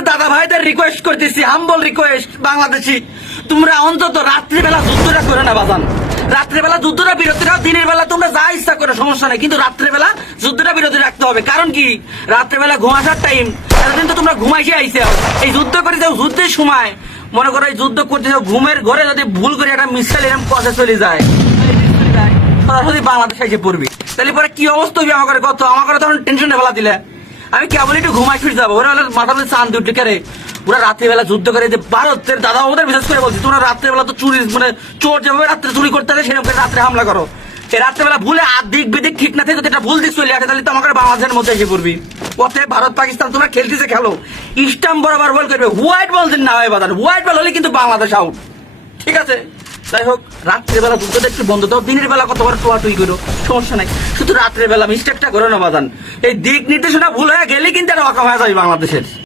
ভারতের দাদা ভাইদের রিকোয়েস্ট করতেছি, হাম্বল রিকোয়েস্ট, বাংলাদেশি তোমরা অন্তত রাত্রিবেলা যুদ্ধটা করে না বাজান। রাত্রেবেলা যুদ্ধটা বিরতি রাখো, দিনের বেলা তোমরা যা ইচ্ছা করো সমস্যা নেই, কিন্তু রাত্রেবেলা যুদ্ধটা বিরতি রাখতে হবে। কারণ কি, রাত্রেবেলা ঘুমাসার টাইম, এতদিন তো তোমরা ঘুমাইছে আইসে, এই যুদ্ধ করে যাও, যুদ্ধের সময় মনে করো এই যুদ্ধ করতে যাও, ঘুমের ঘরে যদি ভুল করে একটা মিসাইল এরকম পথে চলে যায়, সরাসরি বাংলাদেশ এসে পড়বি, তাহলে পরে কি অবস্থা হবে আমার কত, আমার তখন টেনশনে ফেলা দিলে আমি কেবল একটু ঘুমাই ফিরে যাবো। ওরা মাথার মধ্যে চান দুটি করে ওরা রাত্রিবেলা যুদ্ধ করে, যে ভারতের দাদা ওদের বিশেষ করে বলছি, তোমরা রাত্রেবেলা তো চুরি মানে চোর যেভাবে রাত্রে চুরি করতে হবে সেরকম করে রাত্রে হামলা করো। এই রাত্রেবেলা ভুলে দিক বেদিক ঠিক না থাকে, যদি এটা ভুল দিক চলে আসে তাহলে তো আমাকে বাংলাদেশের মধ্যে এসে পড়বি। পথে ভারত পাকিস্তান তোমরা খেলতেছে খেলো, স্টাম্প বরাবর বল করবে, হোয়াইট বল দিন না হয় বাজার, হোয়াইট বল হলে কিন্তু বাংলাদেশ আউট, ঠিক আছে। যাই হোক, রাত্রেবেলা যুদ্ধটা একটু বন্ধ দাও, দিনের বেলা কতবার টোয়াটুই করো সমস্যা নাই, শুধু রাত্রেবেলা মিস্টেকটা করো না বাজান। এই দিক নির্দেশনা ভুল হয়ে গেলে কিন্তু এটা অকাম হয়ে যাবে বাংলাদেশের।